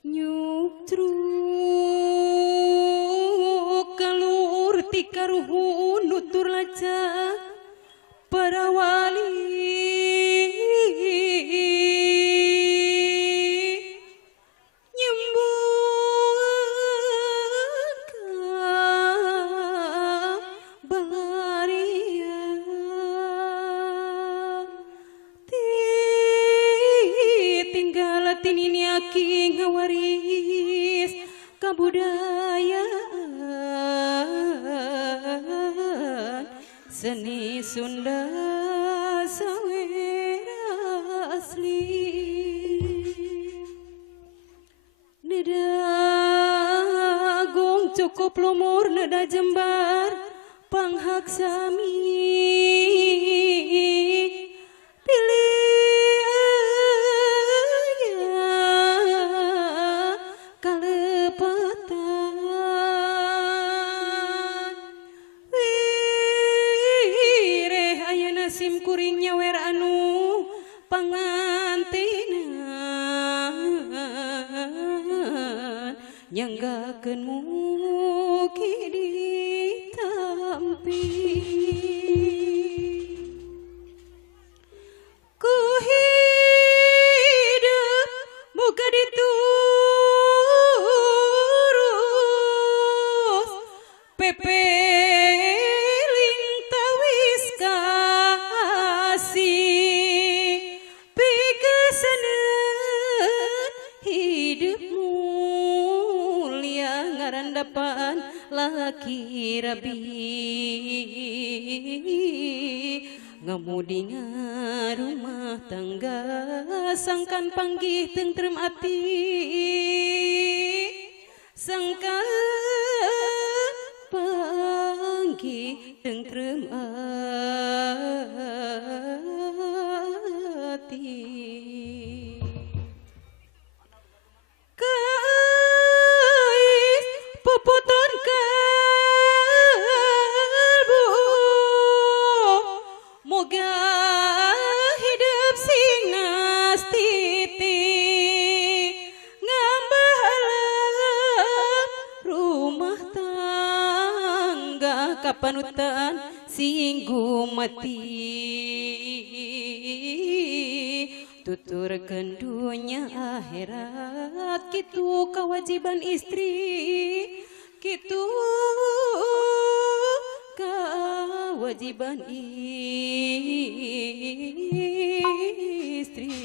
Nyutruk kalur ti karuhun nutur laca para wali nyembun ka balaria ti tinggal tinini aki ngawaris kabudayaan seni Sunda sawera asli Nedagung cukup lumur neda jembar panghak sami pilih aya kalepatan wireh ayeuna sim kuring nyawer anu pangantenan nyanggakeun mugi ditampi ku hidup muga diturus pepeling tawis kasih pikesaneun hidup mulia ngarandapan laki rabi ngamudi rumah tangga sangkan panggih tentrem ati sangkan panggih tentrem ati kais puputan kalbu moga hidup sing nastiti ngambahalam rumah tangga kapanutan sing gumati tuturkeun dunya akhirat kitu kewajiban istri kitu kewajiban istri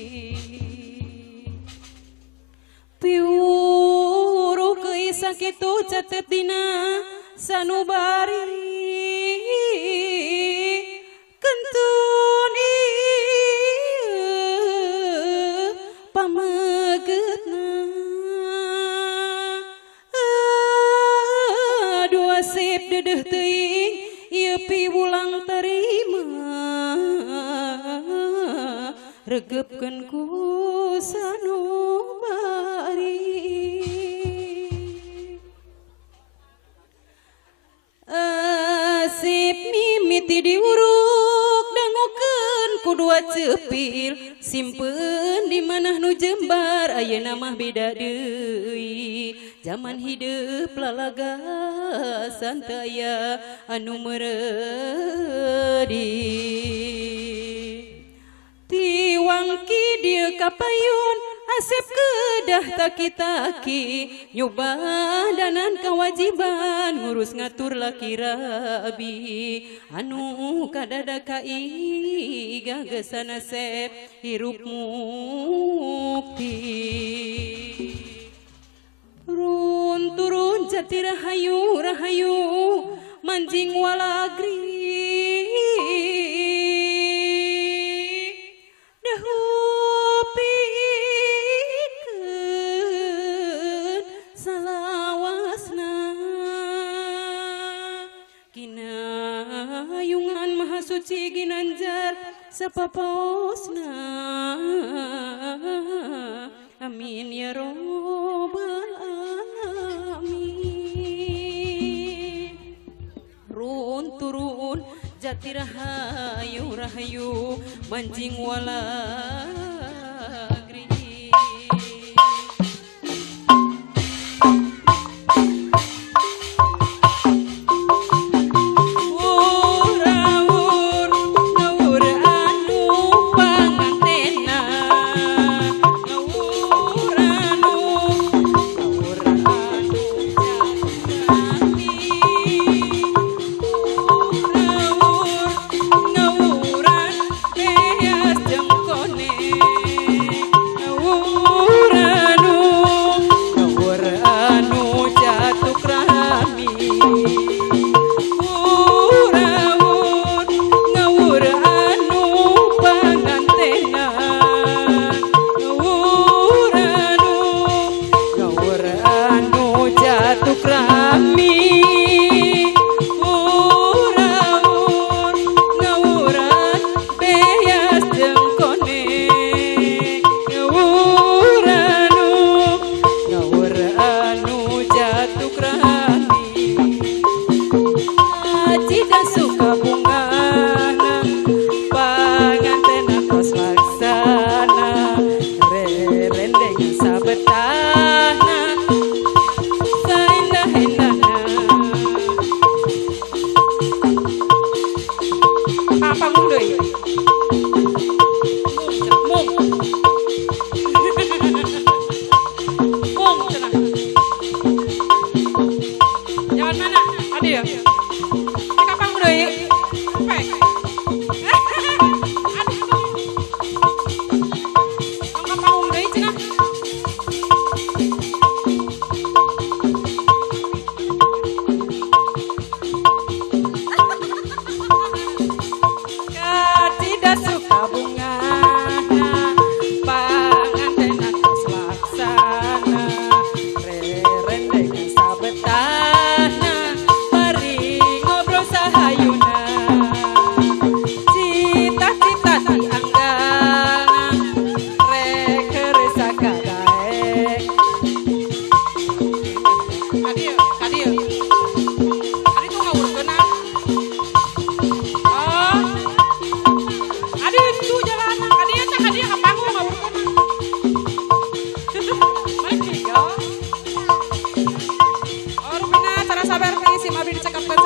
piuru keisa kitu catet dina sanubari kentun pamegetna dua sip dedeh teuing ieu piwulang tarima regepkeun ku sanubari asip mimiti diuruk dangukeun ku dua cepil simpen di manah nu jembar ayeuna mah beda deui zaman hidup lalaga santaya anu meuredi tiwangki dieu kapayun asep kedah taki-taki nyoba danan kewajiban ngurus ngatur laki rabi anu kadada kai gagasan asep hirup mukti turun jati rahayu rahayu manjing walagri suci ginanjar sapapaosna amin ya robbal alamin run turun jati rahayu rahayu manjing walagri dia. Kapan deui? Sampai. Aduh. Kapan deui cenah? Tidak suka bunga panganten atas laksana rerendengan sabetana mari ngobrol sahayuna cita-cita dianggana rek keresa kadaek kadieu tadi tuh ngawurkeuna itu jalan kadieu ka panggung ngawurkeuna main tiga oh rupina cara sabar pengisi abdi dicekapkeun